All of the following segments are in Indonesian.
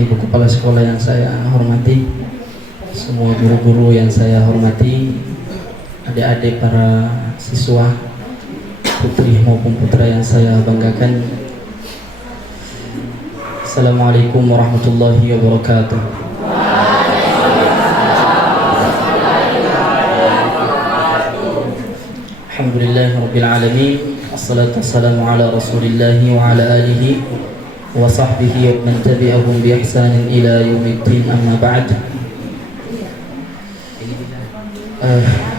Ibu Kepala Sekolah yang saya hormati, semua guru-guru yang saya hormati, adik-adik para siswa, putri maupun putra yang saya banggakan. Assalamualaikum warahmatullahi wabarakatuh. Alhamdulillahirabbil alamin. Wassalatu wassalamu ala Rasulillahi wa ala alihi wa sahbihi wa man tabi'ahum bi ihsanin ila yaumiddin, amma ba'd.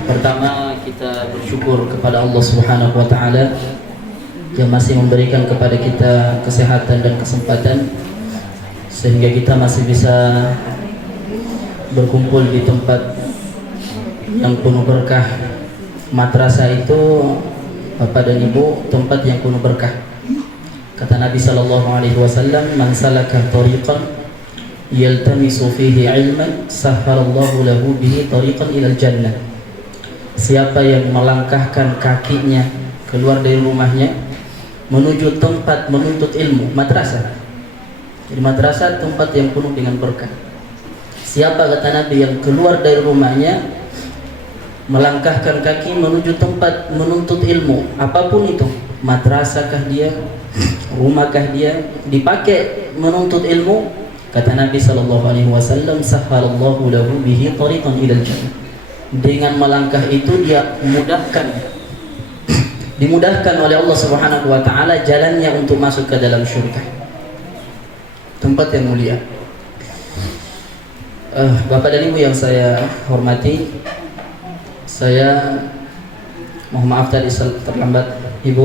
Pertama, kita bersyukur kepada Allah Subhanahu wa taala yang masih memberikan kepada kita kesehatan dan kesempatan sehingga kita masih bisa berkumpul di tempat yang penuh berkah. Madrasah itu, Bapak dan Ibu, tempat yang penuh berkah. Kata Nabi sallallahu alaihi wasallam, "Man salaka tariqan yaltamisu fihi ilman, sahhalallahu lahu bihi tariqan ilal jannah." Siapa yang melangkahkan kakinya keluar dari rumahnya menuju tempat menuntut ilmu, madrasah. Jadi madrasah tempat yang penuh dengan berkah. Siapa, kata Nabi, yang keluar dari rumahnya melangkahkan kaki menuju tempat menuntut ilmu, apapun itu, madrasahkah dia, rumahkah dia, dipakai menuntut ilmu, kata Nabi sallallahu alaihi wasallam, sahhalallahu lahu bihi tariqan ilal jannah. Dengan melangkah itu dia dimudahkan oleh Allah Subhanahu wa taala jalannya untuk masuk ke dalam syurga, tempat yang mulia. Bapak dan Ibu yang saya hormati, saya mohon maaf tadi terlambat. Ibu,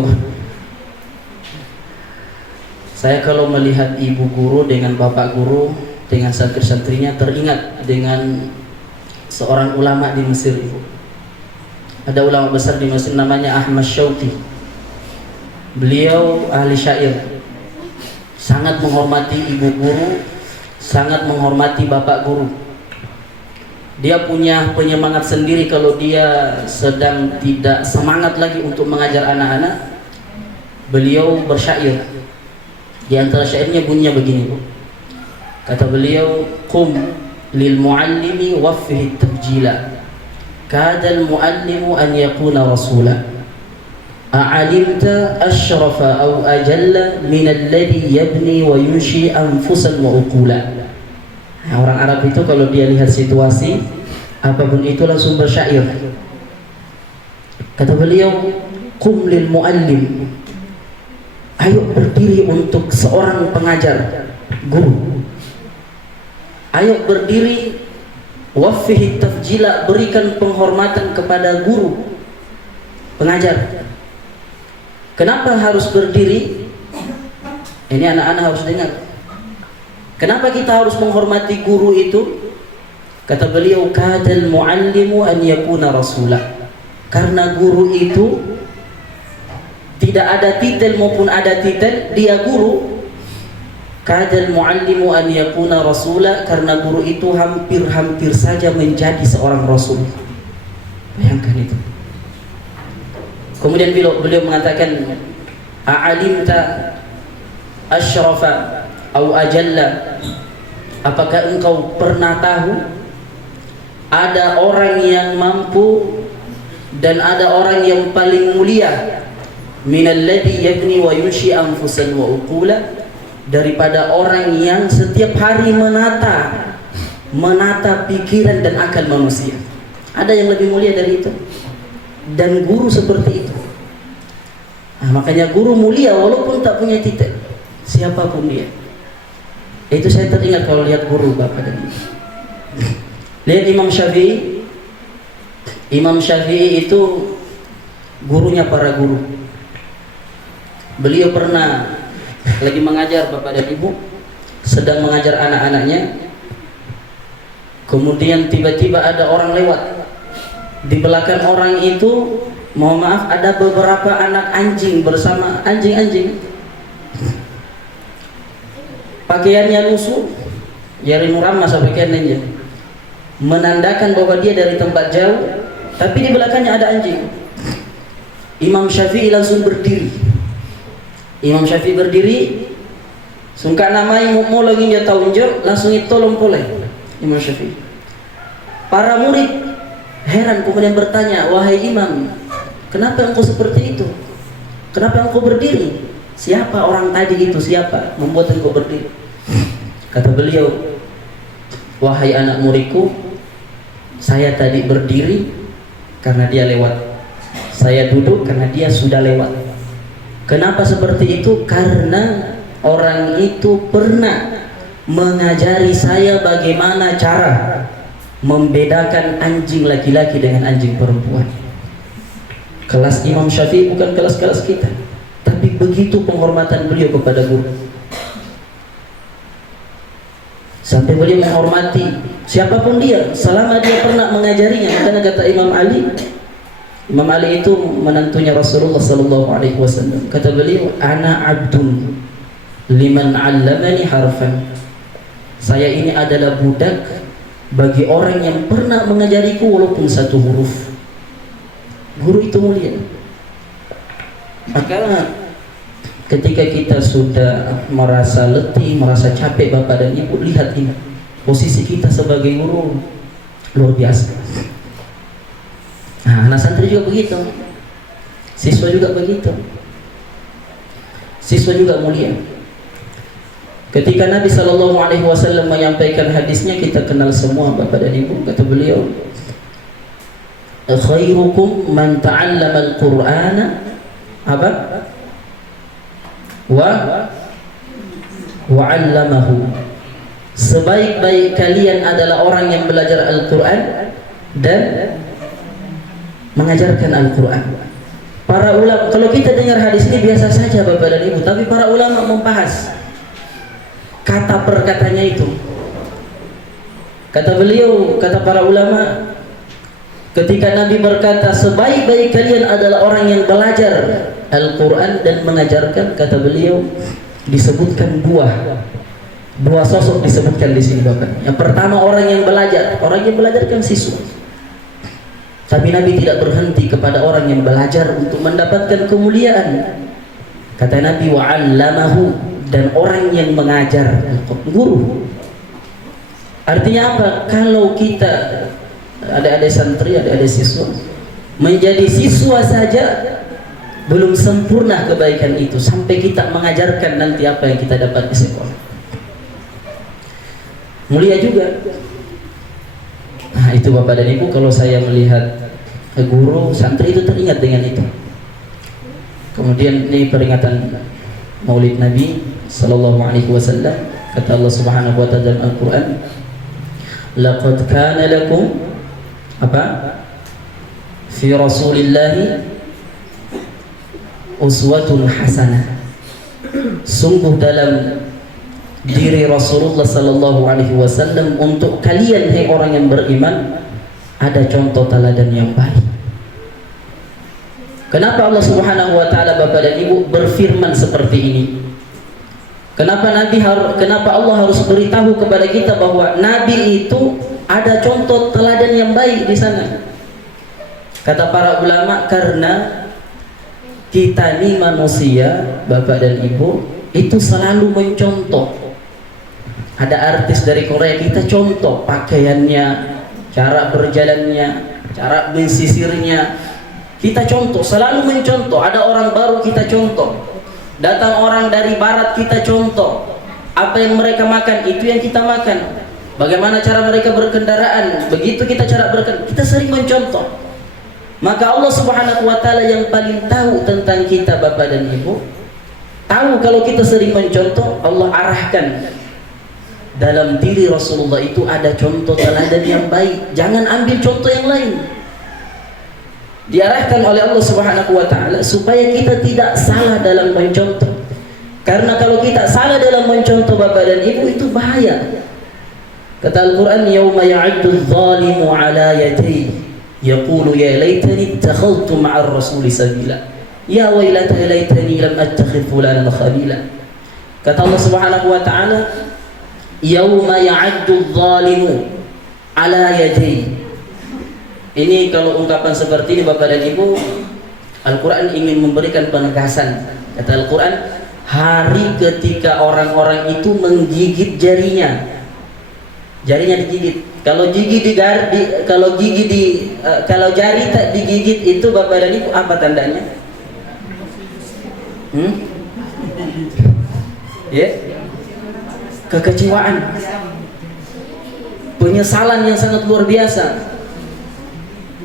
saya kalau melihat ibu guru dengan bapak guru dengan santri-santrinya teringat dengan seorang ulama di Mesir. Ibu, ada ulama besar di Mesir namanya Ahmad Syauqi. Beliau ahli syair, sangat menghormati ibu guru, sangat menghormati bapak guru. Dia punya penyemangat sendiri kalau dia sedang tidak semangat lagi untuk mengajar anak-anak. Beliau bersyair. Di antara syairnya bunyinya begini, Bu. Kata beliau, "Qum lil muallimi waffihi tabjila, kadal muallimu an yakuna rasula, a'alimta ashrafa aw ajalla min alladhi yabni wa yunshi anfusan wa uqula." Nah, orang Arab itu kalau dia lihat situasi apapun itu langsung bersyair. Kata beliau, "Qum lil muallim." Ayo berdiri untuk seorang pengajar, guru. Ayo berdiri, waffihi tafjila, berikan penghormatan kepada guru, pengajar. Kenapa harus berdiri? Ini anak-anak harus dengar. Kenapa kita harus menghormati guru itu? Kata beliau, kadal muallimu an yakuna rasulah. Karena guru itu tidak ada titel maupun ada titel, dia guru. Kadal muallimu an yakuna rasulah, karena guru itu hampir-hampir saja menjadi seorang rasul. Bayangkan itu. Kemudian beliau mengatakan, a'alimta asyrafa au ajalla, apakah engkau pernah tahu ada orang yang mampu dan ada orang yang paling mulia, minalladhi yabni wa yunshi anfusan wa uqula, daripada orang yang setiap hari menata pikiran dan akal manusia. Ada yang lebih mulia dari itu? Dan guru seperti itu. Nah, makanya guru mulia walaupun tak punya titel, siapapun dia. Itu saya teringat kalau lihat guru, Bapak dan Ibu. Lihat Imam Syafi'i. Imam Syafi'i itu gurunya para guru. Beliau pernah lagi mengajar, Bapak dan Ibu, sedang mengajar anak-anaknya. Kemudian tiba-tiba ada orang lewat. Di belakang orang itu, mohon maaf, ada beberapa anak anjing bersama anjing-anjing. Pakaiannya lusuh, yari muram masa pakaiannya, menandakan bahwa dia dari tempat jauh, tapi di belakangnya ada anjing. Imam Syafi'i langsung berdiri. Imam Syafi'i berdiri, Sungka namai mau lagi dia tahu langsung ditolong oleh Imam Syafi'i. Para murid heran kemudian bertanya, wahai Imam, kenapa engkau seperti itu? Kenapa engkau berdiri? Siapa orang tadi itu? Siapa membuat engkau berdiri? Kata beliau, wahai anak muridku, saya tadi berdiri karena dia lewat. Saya duduk karena dia sudah lewat. Kenapa seperti itu? Karena orang itu pernah mengajari saya bagaimana cara membedakan anjing laki-laki dengan anjing perempuan. Kelas Imam Syafi'i bukan kelas-kelas kita, tapi begitu penghormatan beliau kepada guru. Sampai beliau menghormati siapapun dia selama dia pernah mengajarinya. Karena kata Imam Ali itu menantunya Rasulullah sallallahu alaihi wasallam. Kata beliau, ana abdun liman 'allamani harfan. Saya ini adalah budak bagi orang yang pernah mengajariku walaupun satu huruf. Guru itu mulia. Maka ketika kita sudah merasa letih, merasa capek Bapak dan Ibu, lihat ini posisi kita sebagai guru luar biasa. Nah, anak santri juga begitu, siswa juga begitu, siswa juga mulia. Ketika Nabi Shallallahu Alaihi Wasallam menyampaikan hadisnya, kita kenal semua Bapak dan Ibu. Kata beliau, khairukum man ta'allama al-Qur'ana apa? wa 'allamahu. Sebaik-baik kalian adalah orang yang belajar Al-Qur'an dan mengajarkan Al-Qur'an. Para ulama, kalau kita dengar hadis ini biasa saja Bapak dan Ibu, tapi para ulama membahas kata per katanya itu. Kata beliau, kata para ulama, ketika Nabi berkata sebaik-baik kalian adalah orang yang belajar Al-Quran dan mengajarkan, kata beliau disebutkan dua sosok disebutkan di sini Bapak. Yang pertama orang yang belajar kan siswa. Tapi Nabi tidak berhenti kepada orang yang belajar untuk mendapatkan kemuliaan. Kata Nabi, wa'allamahu, dan orang yang mengajar, guru. Artinya apa? Kalau kita ada santri, ada siswa, menjadi siswa saja belum sempurna kebaikan itu sampai kita mengajarkan nanti apa yang kita dapat di sekolah. Mulia juga. Nah, itu Bapak dan Ibu, kalau saya melihat guru, santri itu teringat dengan itu. Kemudian ini peringatan Maulid Nabi sallallahu alaihi wasallam. Kata Allah Subhanahu wa ta'ala dalam Al-Qur'an, laqad kana lakum apa? Fi Rasulillahi uswatun hasanah. Sungguh dalam diri Rasulullah sallallahu alaihi wasallam untuk kalian hai orang yang beriman ada contoh teladan yang baik. Kenapa Allah Subhanahu wa taala Bapak dan Ibu berfirman seperti ini? Kenapa Allah harus beritahu kepada kita bahwa Nabi itu ada contoh teladan yang baik di sana? Kata para ulama, karena kita ini manusia Bapak dan Ibu itu selalu mencontoh. Ada artis dari Korea, kita contoh pakaiannya, cara berjalannya, cara mensisirnya, kita contoh, selalu mencontoh. Ada orang baru kita contoh, datang orang dari barat kita contoh. Apa yang mereka makan, itu yang kita makan. Bagaimana cara mereka berkendaraan, begitu kita cara berkendaraan, kita sering mencontoh. Maka Allah Subhanahu wa ta'ala yang paling tahu tentang kita Bapak dan Ibu, tahu kalau kita sering mencontoh. Allah arahkan dalam diri Rasulullah itu ada contoh teladan yang baik. Jangan ambil contoh yang lain. Diarahkan oleh Allah Subhanahu wa ta'ala supaya kita tidak salah dalam mencontoh. Karena kalau kita salah dalam mencontoh Bapak dan Ibu, itu bahaya. Kata Al-Quran, yauma ya'addu adh-dhalimu ala yadayhi yaqulu ya laitani ittakhadhtu ma'ar rasuli sabila ya wailata laitani lam attakhidh fulanan khalila. Kata Allah Subhanahu wa ta'ala, yauma ya'addu adh-dhalimu ala yadayhi. Ini kalau ungkapan seperti ini Bapak dan Ibu, Al-Quran ingin memberikan penegasan. Kata Al-Quran, hari ketika orang-orang itu menggigit jarinya. Jarinya digigit. Kalau jari tak digigit itu Bapak dan Ibu apa tandanya? Ya, kekecewaan, penyesalan yang sangat luar biasa.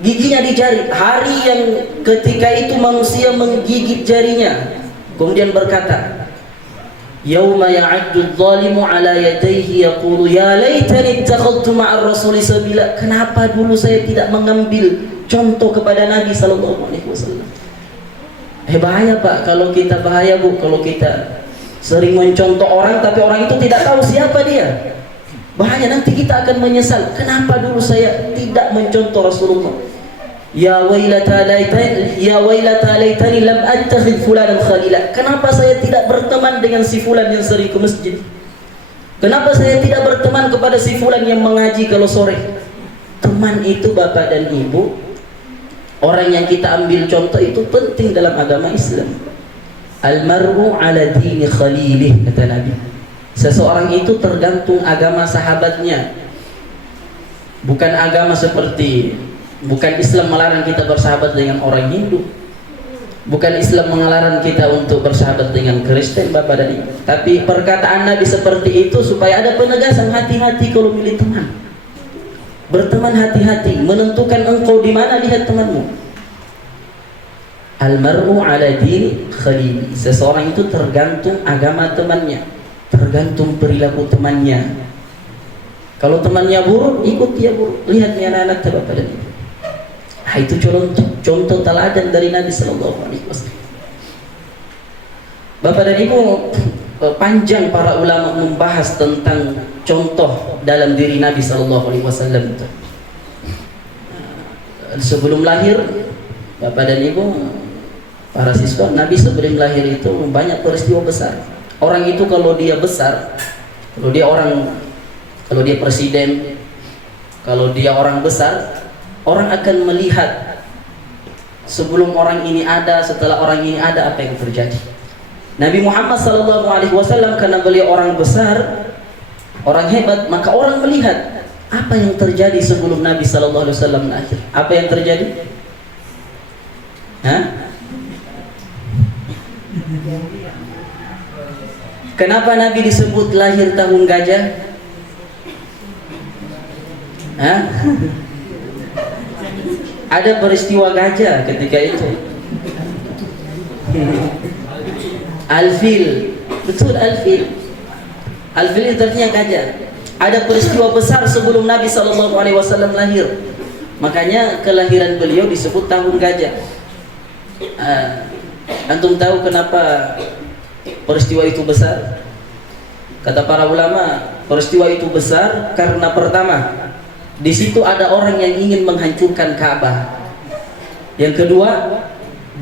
Giginya di jari, hari yang ketika itu manusia menggigit jarinya, kemudian berkata, yauma ya'addu adh-dhalimu ala yadayhi yaqulu ya laitani ittakhadtu ma'ar rasuli sabila. Kenapa dulu saya tidak mengambil contoh kepada Nabi sallallahu alaihi wasallam? Bahaya Pak, kalau kita bahaya Bu, kalau kita sering mencontoh orang tapi orang itu tidak tahu siapa dia. Bahaya, nanti kita akan menyesal. Kenapa dulu saya tidak mencontoh Rasulullah? Ya wailata laitani lam attakhidh fulanan khalila. Kenapa saya tidak berteman dengan si fulan yang sering ke masjid? Kenapa saya tidak berteman kepada si fulan yang mengaji kalau sore? Teman itu Bapak dan Ibu, orang yang kita ambil contoh itu penting dalam agama Islam. Almar'u ala dini khalilih, kata Nabi. Seseorang itu tergantung agama sahabatnya. Bukan agama seperti, bukan Islam melarang kita bersahabat dengan orang Hindu, bukan Islam melarang kita untuk bersahabat dengan Kristen Bapak dan Ibu. Tapi perkataan Nabi seperti itu supaya ada penegasan, hati-hati kalau milih teman. Berteman hati-hati, menentukan engkau di mana lihat temanmu. Almar'u ala dini khalili. Seseorang itu tergantung agama temannya, tergantung perilaku temannya. Kalau temannya buruk, ikut dia buruk. Lihat nih anak-anak Bapak dan Ibu. Itu contoh teladan dari Nabi Sallallahu Alaihi Wasallam. Bapak dan Ibu, panjang para ulama membahas tentang contoh dalam diri Nabi Sallallahu Alaihi Wasallam. Sebelum lahir, Bapak dan Ibu, para siswa, Nabi sebelum lahir itu banyak peristiwa besar. Orang itu kalau dia besar, kalau dia presiden, kalau dia orang besar, orang akan melihat sebelum orang ini ada, setelah orang ini ada, apa yang terjadi. Nabi Muhammad SAW karena beliau orang besar, orang hebat, maka orang melihat apa yang terjadi sebelum Nabi SAW lahir. Apa yang terjadi? Kenapa Nabi disebut lahir tahun gajah? Ada peristiwa gajah ketika itu. Al-fil, betul al-fil. Al-fil itu artinya gajah. Ada peristiwa besar sebelum Nabi SAW lahir. Makanya kelahiran beliau disebut tahun gajah. Antum tahu kenapa peristiwa itu besar? Kata para ulama, peristiwa itu besar karena pertama, di situ ada orang yang ingin menghancurkan Ka'bah. Yang kedua,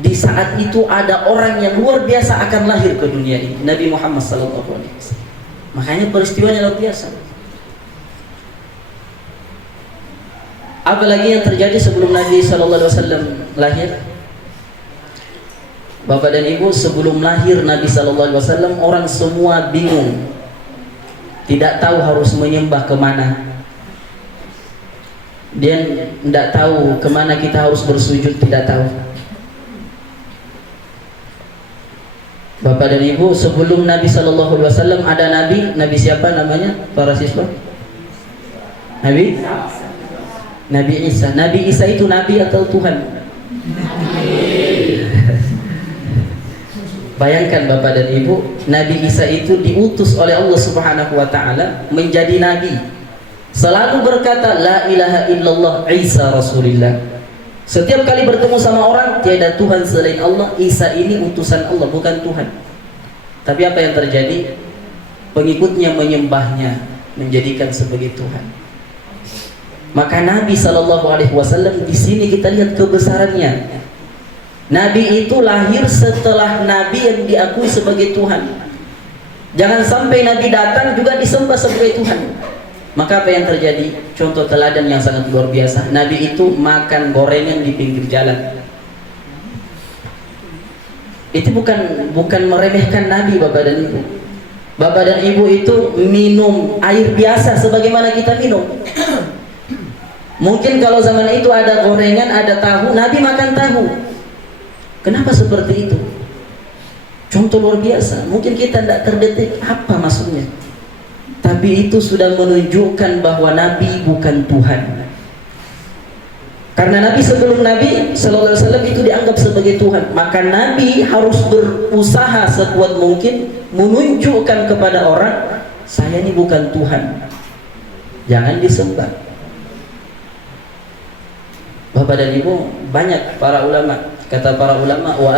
di saat itu ada orang yang luar biasa akan lahir ke dunia ini, Nabi Muhammad SAW. Makanya peristiwanya luar biasa. Apalagi yang terjadi sebelum Nabi SAW lahir? Bapak dan Ibu, sebelum lahir Nabi SAW, orang semua bingung, tidak tahu harus menyembah kemana. Dia tidak tahu kemana kita harus bersujud, tidak tahu. Bapak dan Ibu, sebelum Nabi SAW ada Nabi siapa namanya para siswa? Nabi Isa. Nabi Isa itu Nabi atau Tuhan? Bayangkan Bapak dan Ibu, Nabi Isa itu diutus oleh Allah Subhanahu wa Ta'ala menjadi Nabi. Selalu berkata la ilaha illallah Isa Rasulillah. Setiap kali bertemu sama orang, tiada Tuhan selain Allah, Isa ini utusan Allah, bukan Tuhan. Tapi apa yang terjadi? Pengikutnya menyembahnya, menjadikan sebagai Tuhan. Maka Nabi SAW di sini kita lihat kebesarannya. Nabi itu lahir setelah Nabi yang diakui sebagai Tuhan. Jangan sampai Nabi datang juga disembah sebagai Tuhan. Maka apa yang terjadi? Contoh teladan yang sangat luar biasa. Nabi itu makan gorengan di pinggir jalan. Itu bukan meremehkan Nabi, Bapak dan Ibu. Bapak dan Ibu itu minum air biasa sebagaimana kita minum. Mungkin kalau zaman itu ada gorengan, ada tahu, Nabi makan tahu. Kenapa seperti itu? Contoh luar biasa. Mungkin kita tidak terdetik apa maksudnya, tapi itu sudah menunjukkan bahwa Nabi bukan Tuhan. Karena Nabi sebelum Nabi Sallallahu Alaihi Wasallam itu dianggap sebagai Tuhan, maka Nabi harus berusaha sekuat mungkin menunjukkan kepada orang, saya ini bukan Tuhan, jangan disembah. Bapak dan Ibu, banyak para ulama, kata para ulama, wa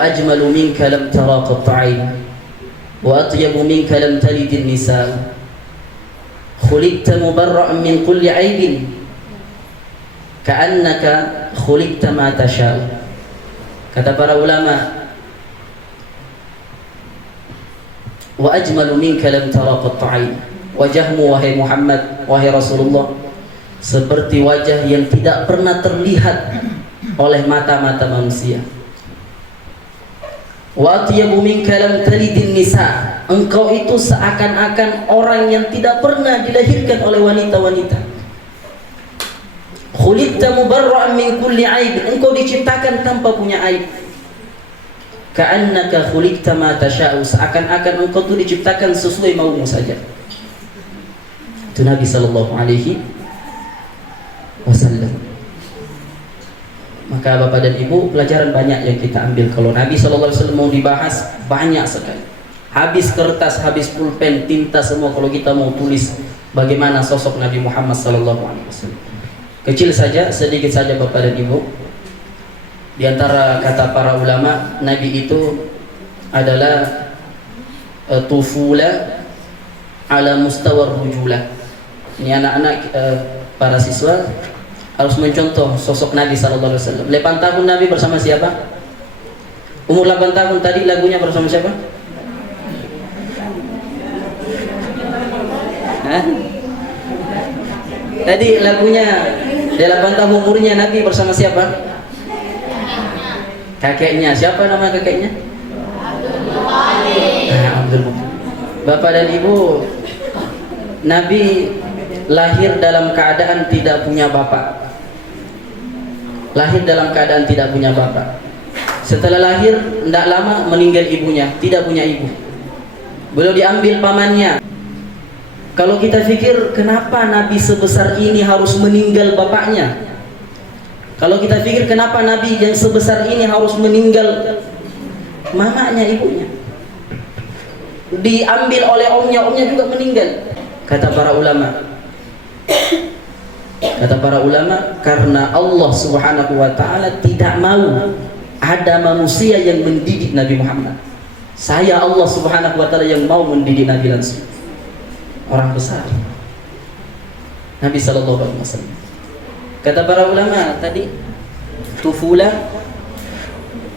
ajmalu minka lam tara qatta'in wa atyabu minka lam talidin nisa khuliqta mubarra'an min kulli aibin ka'annaka khuliqta ma tasha'u. Kata para ulama, wa ajmalu minka lam tara qatta'in, wajahmu wahai Muhammad, wahai Rasulullah, seperti wajah yang tidak pernah terlihat oleh mata-mata manusia. Wa atyabu minka lam talidin nisa, engkau itu seakan-akan orang yang tidak pernah dilahirkan oleh wanita-wanita. Khuliqta mubarra'an min kulli aib, engkau diciptakan tanpa punya aib. Ka'annaka khuliqta ma tasha'u, seakan-akan engkau itu diciptakan sesuai maumu saja. Itu Nabi sallallahu alaihi wasallam. Maka Bapak dan Ibu, pelajaran banyak yang kita ambil. Kalau Nabi sallallahu alaihi wasallam mau dibahas, banyak sekali. Habis kertas, habis pulpen, tinta semua kalau kita mau tulis bagaimana sosok Nabi Muhammad sallallahu alaihi wasallam. Kecil saja, sedikit saja Bapak dan Ibu. Di antara kata para ulama, Nabi itu adalah tufula ala mustawar rujula. Ini anak-anak para siswa harus mencontoh sosok Nabi sallallahu alaihi wasallam. 8 tahun Nabi bersama siapa? Umur 8 tahun tadi lagunya bersama siapa? Hah? Tadi lagunya 8 tahun umurnya Nabi bersama siapa? Kakeknya. Siapa nama kakeknya? Abdul Muttalib. Bapak dan Ibu, Nabi lahir dalam keadaan tidak punya bapak. Lahir dalam keadaan tidak punya bapak. Setelah lahir, tidak lama meninggal ibunya, tidak punya ibu. Beliau diambil pamannya. Kalau kita pikir kenapa Nabi sebesar ini harus meninggal bapaknya? Kalau kita pikir kenapa Nabi yang sebesar ini harus meninggal mamanya, ibunya? Diambil oleh omnya juga meninggal. Kata para ulama, karena Allah Subhanahu wa taala tidak mau ada manusia yang mendidik Nabi Muhammad. Saya Allah Subhanahu wa taala yang mau mendidik Nabi langsung. Orang besar, Nabi sallallahu alaihi wasallam. Kata para ulama tadi, tufula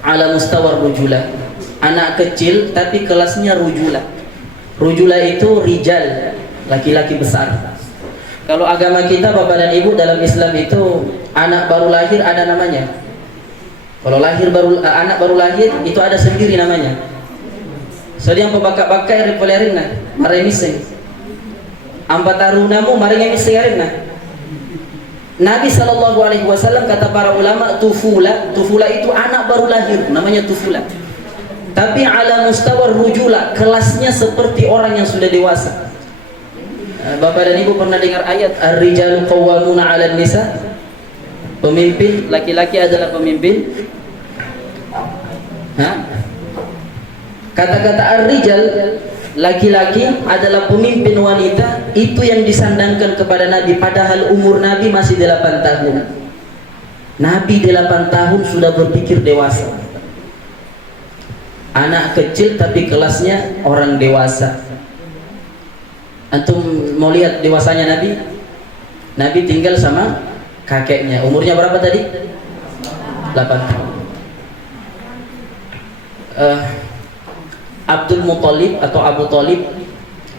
ala mustawar rujula, anak kecil tapi kelasnya rujula. Rujula itu rijal, laki-laki besar. Kalau agama kita Bapak dan Ibu, dalam Islam itu anak baru lahir ada namanya. Kalau anak baru lahir itu ada sendiri namanya. So yang pabaka-baka ripolerin na maremiseng. Ampat arunamu maring emisiarin na. Nabi sallallahu alaihi wasallam kata para ulama, tufula itu anak baru lahir, namanya tufula. Tapi ala mustawar rujula, kelasnya seperti orang yang sudah dewasa. Bapak dan Ibu pernah dengar ayat ar-rijalu qawwamuna 'alan nisa? Pemimpin laki-laki adalah pemimpin. Kata-kata ar-rijal, laki-laki adalah pemimpin wanita, itu yang disandangkan kepada Nabi, padahal umur Nabi masih 8 tahun. Nabi 8 tahun sudah berpikir dewasa. Anak kecil tapi kelasnya orang dewasa. Antum mau lihat dewasanya Nabi? Nabi tinggal sama kakeknya. Umurnya berapa tadi? 8 tahun. Abdul Muttalib atau Abu Talib.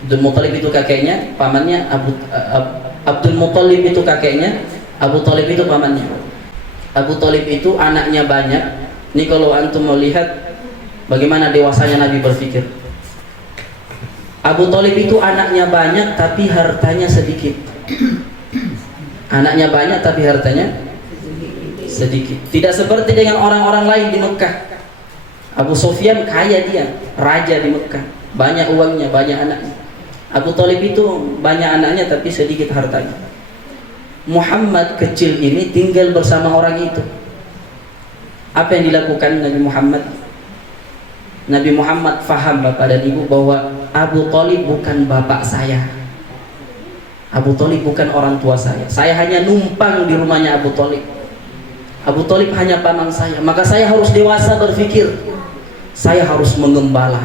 Abdul Muttalib itu kakeknya, pamannya Abdul Muttalib itu kakeknya, Abu Talib itu pamannya. Abu Talib itu anaknya banyak, Ini kalau antum mau lihat bagaimana dewasanya Nabi berpikir. Abu Thalib itu anaknya banyak tapi hartanya sedikit. Anaknya banyak tapi hartanya sedikit. Tidak seperti dengan orang-orang lain di Mekah. Abu Sufyan kaya, dia raja di Mekah, banyak uangnya, banyak anaknya. Abu Thalib itu banyak anaknya tapi sedikit hartanya. Muhammad kecil ini tinggal bersama orang itu. Apa yang dilakukan Nabi Muhammad? Nabi Muhammad faham bapak dan ibu bahwa Abu Thalib bukan bapak saya. Abu Thalib bukan orang tua saya. Saya hanya numpang di rumahnya Abu Thalib. Abu Thalib hanya paman saya. Maka saya harus dewasa berpikir. Saya harus mengembala,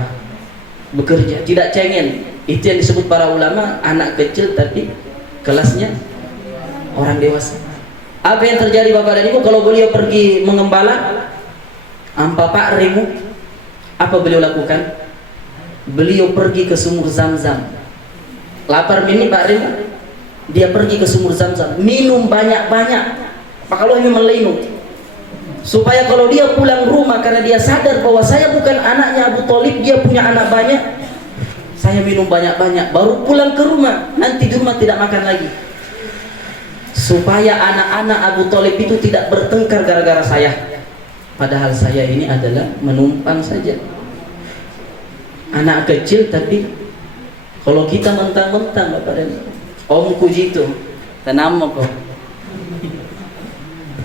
bekerja, tidak cengeng. Itu yang disebut para ulama anak kecil tapi kelasnya orang dewasa. Apa yang terjadi bapak dan ibu kalau beliau pergi mengembala? Ampa Pak Remu, apa beliau lakukan? Beliau pergi ke sumur Zam-Zam. Lapar ini Pak Remu, dia pergi ke sumur Zam-Zam, minum banyak-banyak. Pak kalau ini melinung, supaya kalau dia pulang rumah, karena dia sadar bahwa saya bukan anaknya Abu Thalib, dia punya anak banyak, saya minum banyak-banyak, baru pulang ke rumah, nanti di rumah tidak makan lagi, supaya anak-anak Abu Thalib itu tidak bertengkar gara-gara saya. Padahal saya ini adalah menumpang saja, anak kecil. Tapi kalau kita mentang-mentang Bapak dan Om Kujito tanam kok,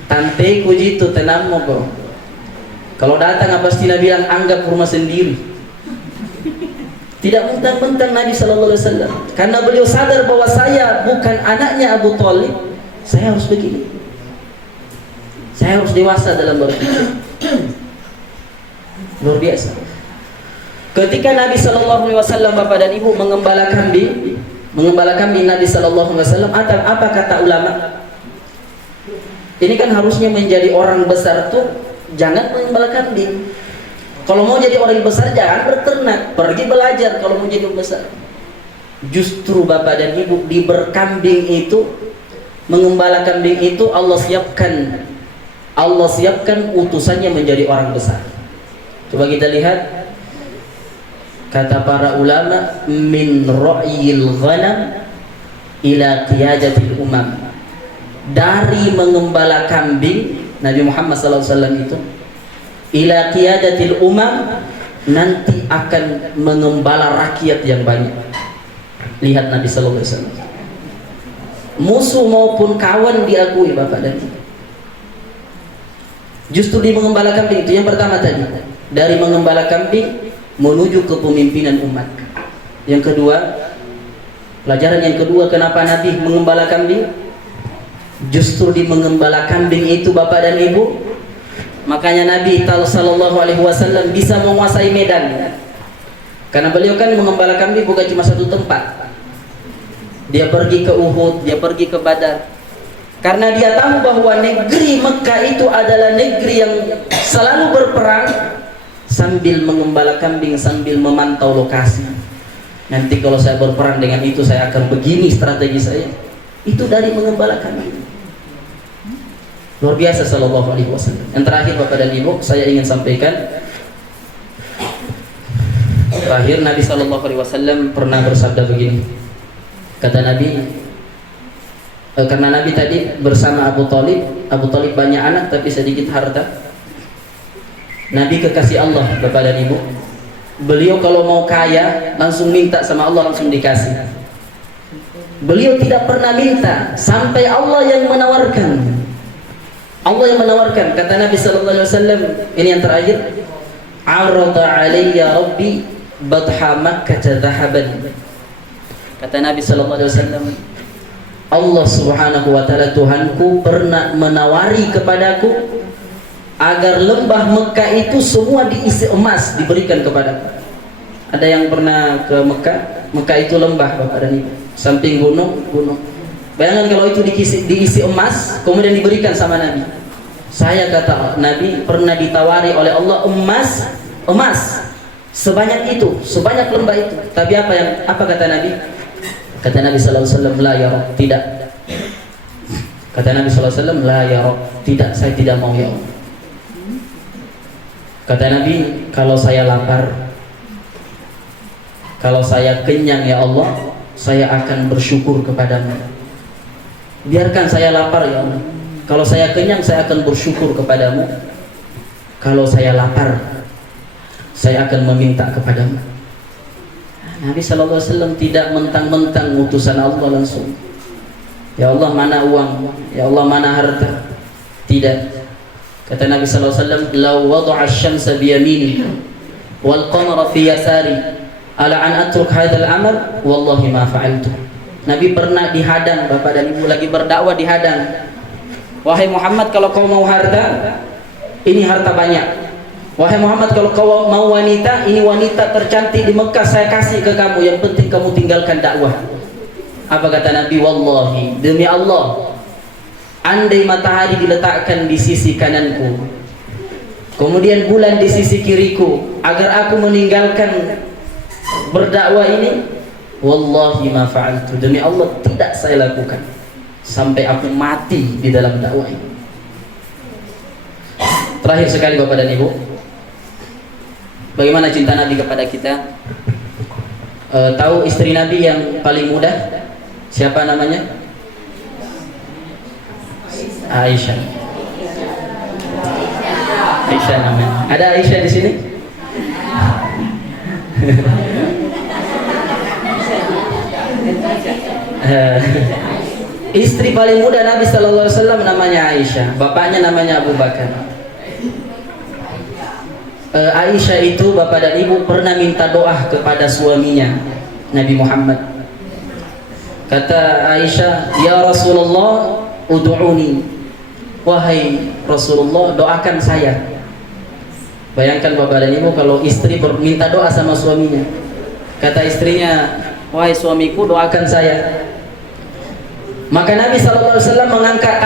Tante Kujito tenang mogo. Kalau datang pasti Nabi bilang anggap rumah sendiri. Tidak mentang-mentang Nabi Sallallahu Alaihi Wasallam, karena beliau sadar bahwa saya bukan anaknya Abu Thalib. Saya harus begini. Saya harus dewasa dalam berpikir. Luar biasa. Ketika Nabi Sallallahu Alaihi Wasallam bapak dan ibu mengembala kambing Nabi Sallallahu Alaihi Wasallam, apa kata ulama? Ini kan harusnya menjadi orang besar tuh jangan mengembala kambing. Kalau mau jadi orang besar jangan berternak, pergi belajar kalau mau jadi orang besar. Justru bapak dan ibu di berkambing itu, mengembala kambing itu Allah siapkan utusannya menjadi orang besar. Coba kita lihat kata para ulama, min ra'yil ghanam ila qiyadatil umam. Dari mengembala kambing Nabi Muhammad SAW itu ila qiyadatil umam, nanti akan mengembala rakyat yang banyak. Lihat Nabi SAW, musuh maupun kawan diakui bapak dan ibu. Justru di mengembala kambing itu yang pertama tadi, dari mengembala kambing menuju ke pemimpinan umat. Yang kedua, pelajaran yang kedua, kenapa Nabi mengembala kambing? Justru di mengembala kambing itu bapak dan ibu, makanya Nabi Sallallahu Alaihi Wasallam bisa menguasai medan, karena beliau kan mengembala kambing bukan cuma satu tempat. Dia pergi ke Uhud, dia pergi ke Badar, karena dia tahu bahwa negeri Mekah itu adalah negeri yang selalu berperang, sambil mengembala kambing, sambil memantau lokasi. Nanti kalau saya berperang dengan itu, saya akan begini strategi saya. Itu dari mengembala kambing. Luar biasa Sallallahu Alaihi Wasallam. Yang terakhir bapak dan ibu, saya ingin sampaikan, terakhir Nabi Sallallahu Alaihi Wasallam pernah bersabda begini. Kata Nabi, karena Nabi tadi bersama Abu Thalib banyak anak tapi sedikit harta. Nabi kekasih Allah bapak dan ibu, beliau kalau mau kaya langsung minta sama Allah, langsung dikasih. Beliau tidak pernah minta sampai Allah yang menawarkan. Allah yang menawarkan. Kata Nabi Sallallahu Alaihi Wasallam, ini yang terakhir, arada alayya rabbi badha Makkah dhahaban. Kata Nabi Sallallahu Alaihi Wasallam, Allah Subhanahu Wa Taala, Tuhanku pernah menawari kepadaku agar lembah Mekah itu semua diisi emas, diberikan kepadaku. Ada yang pernah ke Mekah? Mekah itu lembah bapak dan ibu, samping gunung. Bayangkan kalau itu diisi emas, kemudian diberikan sama Nabi. Saya kata Nabi pernah ditawari oleh Allah emas sebanyak itu, sebanyak lembah itu. Tapi apa kata Nabi? Kata Nabi Sallallahu Alaihi Wasallam, la ya Rabb, tidak. Kata Nabi Sallallahu Alaihi Wasallam, la ya Rabb, tidak, saya tidak mau ya Allah. Kata Nabi, kalau saya lapar, kalau saya kenyang ya Allah, saya akan bersyukur kepadamu. Biarkan saya lapar ya Allah, kalau saya kenyang saya akan bersyukur kepadamu. Kalau saya lapar, saya akan meminta kepadamu. Nabi SAW tidak mentang-mentang utusan Allah langsung, ya Allah mana uang, ya Allah mana harta. Tidak. Kata Nabi SAW, "Lau wada'a asy-syamsa biyamini wal qamara fi yasari ala an atruk hadzal amal wallahi ma fa'altu." Nabi pernah dihadang, Bapak dan Ibu, lagi berdakwah dihadang. Wahai Muhammad, kalau kau mau harta, ini harta banyak. Wahai Muhammad, kalau kau mau wanita, ini wanita tercantik di Mekah saya kasih ke kamu, yang penting kamu tinggalkan dakwah. Apa kata Nabi? Wallahi, demi Allah, andai matahari diletakkan di sisi kananku, kemudian bulan di sisi kiriku, agar aku meninggalkan berdakwah ini, wallahi ma fa'altu, demi Allah tidak saya lakukan sampai aku mati di dalam dakwah ini. Terakhir sekali Bapak dan Ibu, bagaimana cinta Nabi kepada kita? Tahu istri Nabi yang paling muda siapa namanya? Aisyah. Aisyah namanya. Ada Aisyah di sini? Istri paling muda Nabi Sallallahu Alaihi Wasallam namanya Aisyah. Bapaknya namanya Abu Bakar. Aisyah itu, Bapak dan Ibu, pernah minta doa kepada suaminya Nabi Muhammad. Kata Aisyah, "Ya Rasulullah, ud'uni." Wahai Rasulullah, doakan saya. Bayangkan Bapak dan Ibu, kalau istri minta doa sama suaminya. Kata istrinya, "Wahai suamiku, doakan saya." Maka Nabi SAW mengangkat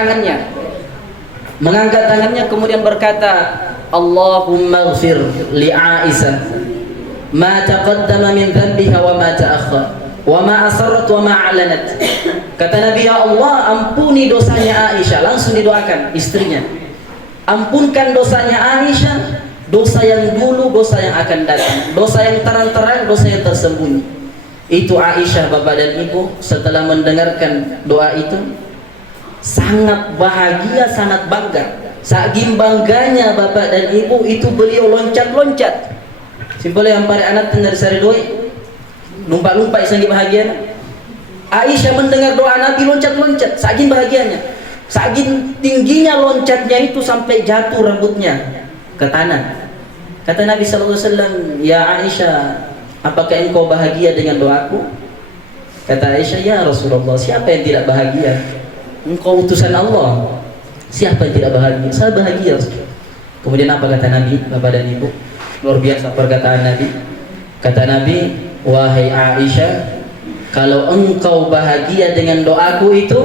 tangannya, kemudian berkata, "Allahumma ighfir li Aisyah ma taqaddama min dhanbiha wa ma ta'akhkhar wa ma asarrat wa ma a'lanat." Kata Nabi, "Ya Allah, ampuni dosanya Aisyah." Langsung didoakan istrinya, ampunkan dosanya Aisyah, dosa yang dulu, dosa yang akan datang, dosa yang terang-terang, dosa yang tersembunyi. Itu Aisyah, Bapak dan Ibu, setelah mendengarkan doa itu sangat bahagia, sangat bangga. Saking bangganya Bapak dan Ibu, itu beliau loncat-loncat. Simpel yang pare anak tengah sari doi, lumpat-lumpat sangat bahagia. Aisyah mendengar doa Nabi loncat-loncat, saking bahagianya, saking tingginya loncatnya itu sampai jatuh rambutnya ke tanah. Kata Nabi SAW, "Ya Aisyah, apakah engkau bahagia dengan doaku?" Kata Aisyah, "Ya Rasulullah, siapa yang tidak bahagia? Engkau utusan Allah, siapa yang tidak bahagia? Saya bahagia." Kemudian apa kata Nabi, Bapak dan Ibu? Luar biasa perkataan Nabi. Kata Nabi, "Wahai Aisyah, kalau engkau bahagia dengan doaku itu,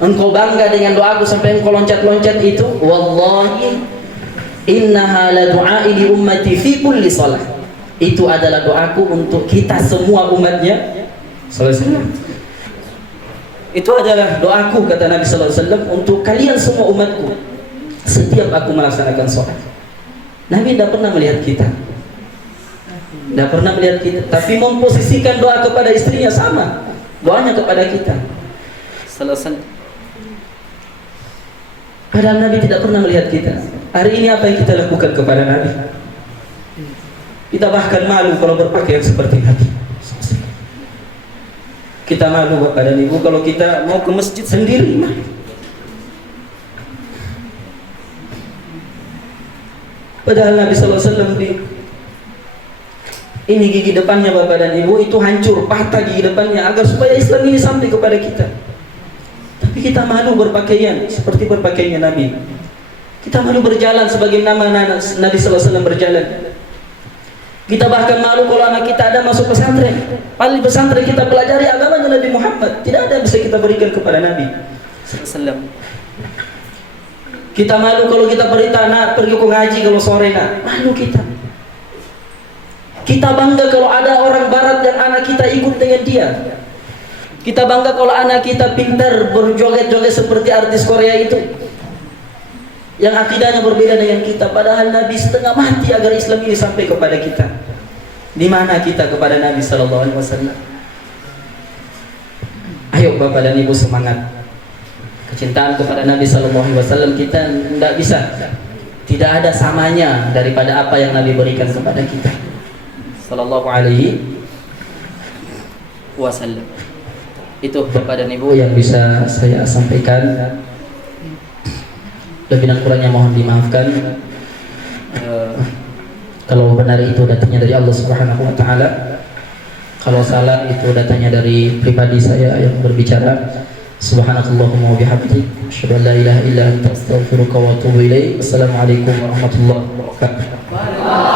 engkau bangga dengan doaku sampai engkau loncat-loncat itu, wallahi innaha la du'ai li ummati fi kulli shalah." Itu adalah doaku untuk kita semua umatnya sallallahu alaihi wasallam. Itu adalah doaku, kata Nabi sallallahu alaihi wasallam, untuk kalian semua umatku setiap aku melaksanakan sholat. Nabi tidak pernah melihat kita, tidak pernah melihat kita, tapi memposisikan doa kepada istrinya sama doanya kepada kita. Selesai. Padahal Nabi tidak pernah melihat kita. Hari ini apa yang kita lakukan kepada Nabi? Kita bahkan malu kalau berpakaian seperti Nabi. Kita malu Bapak dan Ibu kalau kita mau ke masjid sendiri. Padahal Nabi SAW ini gigi depannya Bapak dan Ibu itu hancur, patah gigi depannya agar supaya Islam ini sampai kepada kita. Tapi kita malu berpakaian seperti berpakaiannya Nabi. Kita malu berjalan sebagaimana Nabi SAW berjalan. Kita bahkan malu kalau anak kita ada masuk pesantren. Paling pesantren kita pelajari agamanya Nabi Muhammad. Tidak ada yang bisa kita berikan kepada Nabi SAW. Kita malu kalau kita perintah anak pergi ke ngaji kalau sore nak. Malu kita. Kita bangga kalau ada orang barat dan anak kita ikut dengan dia. Kita bangga kalau anak kita pintar berjoget-joget seperti artis Korea itu. yang akidahnya berbeda dengan kita, padahal Nabi setengah mati agar Islam ini sampai kepada kita. Di mana kita kepada Nabi sallallahu alaihi wasallam? Ayo Bapak dan Ibu semangat. Kecintaan kepada Nabi sallallahu alaihi wasallam kita tidak bisa, tidak ada samanya daripada apa yang Nabi berikan kepada kita sallallahu alaihi wasallam. Itu Bapak dan Ibu yang bisa saya sampaikan. Lebih dan kurangnya mohon dimaafkan. Kalau benar itu datangnya dari Allah Subhanahu wa taala, kalau salah itu datangnya dari pribadi saya yang berbicara. Subhanakallahumma wa bihamdik, asyhadu an la ilaha illa anta, astaghfiruka wa atubu ilaik. Assalamualaikum warahmatullahi wabarakatuh.